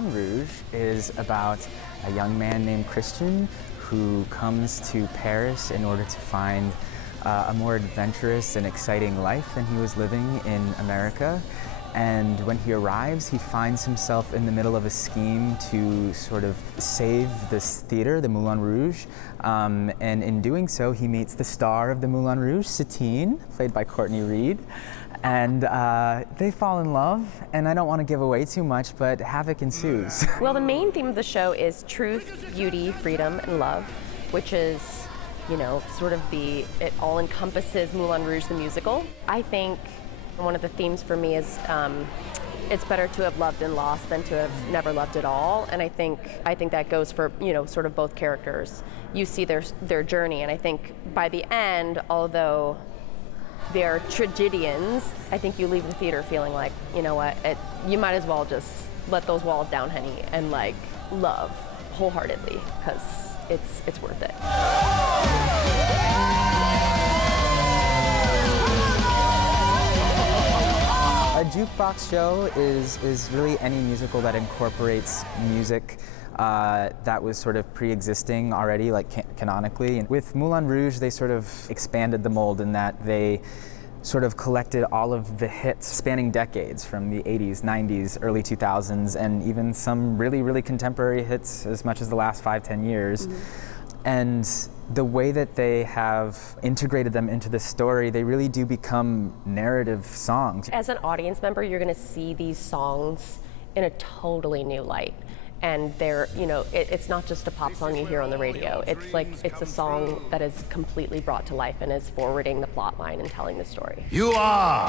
Moulin Rouge is about a young man named Christian who comes to Paris in order to find a more adventurous and exciting life than he was living in America. And when he arrives, he finds himself in the middle of a scheme to sort of save this theater, the Moulin Rouge. And in doing so, he meets the star of the Moulin Rouge, Satine, played by Courtney. And they fall in love, and I don't want to give away too much, but havoc ensues. Well, the main theme of the show is truth, beauty, freedom, and love, which is, you know, sort of it all encompasses Moulin Rouge the musical. I think one of the themes for me is it's better to have loved and lost than to have never loved at all. And I think that goes for, you know, sort of both characters. You see their journey, and I think by the end, although they're tragedians, I think you leave the theater feeling like, you know what, you might as well just let those walls down, honey, and like love wholeheartedly, because it's worth it. A jukebox show is really any musical that incorporates music that was sort of pre-existing already, like canonically. And with Moulin Rouge, they sort of expanded the mold in that they sort of collected all of the hits spanning decades from the 80s, 90s, early 2000s, and even some really, really contemporary hits as much as the last 5-10 years. Mm-hmm. And the way that they have integrated them into the story, they really do become narrative songs. As an audience member, you're going to see these songs in a totally new light. And they're, you know, it's not just a pop song you hear on the radio. It's a song that is completely brought to life and is forwarding the plot line and telling the story. You are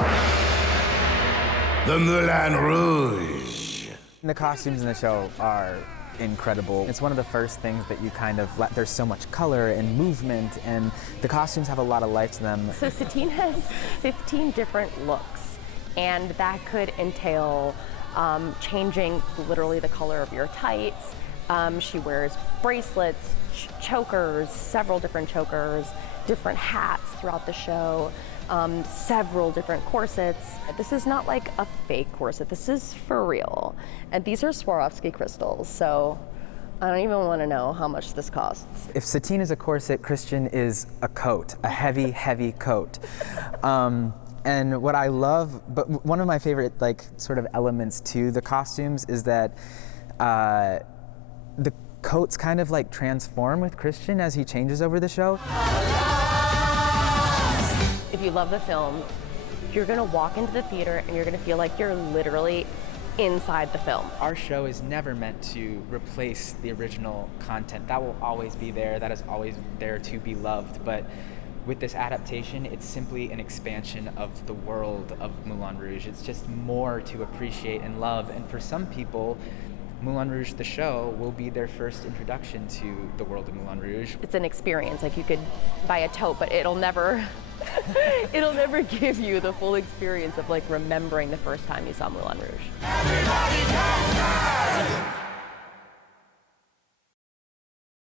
the Moulin Rouge. The costumes in the show are incredible. It's one of the first things that you kind of there's so much color and movement, and the costumes have a lot of life to them. So Satine has 15 different looks, and that could entail changing literally the color of your tights. She wears bracelets, chokers, several different chokers, different hats throughout the show, several different corsets. This is not like a fake corset, this is for real. And these are Swarovski crystals, so I don't even want to know how much this costs. If Satine is a corset, Christian is a coat, a heavy, heavy coat. And what I love, but one of my favorite like sort of elements to the costumes is that the coats kind of like transform with Christian as he changes over the show. If you love the film, you're gonna walk into the theater and you're gonna feel like you're literally inside the film. Our show is never meant to replace the original content. That will always be there, that is always there to be loved, but with this adaptation, it's simply an expansion of the world of Moulin Rouge. It's just more to appreciate and love. And for some people, Moulin Rouge, the show, will be their first introduction to the world of Moulin Rouge. It's an experience. Like, you could buy a tote, but it'll never give you the full experience of like remembering the first time you saw Moulin Rouge.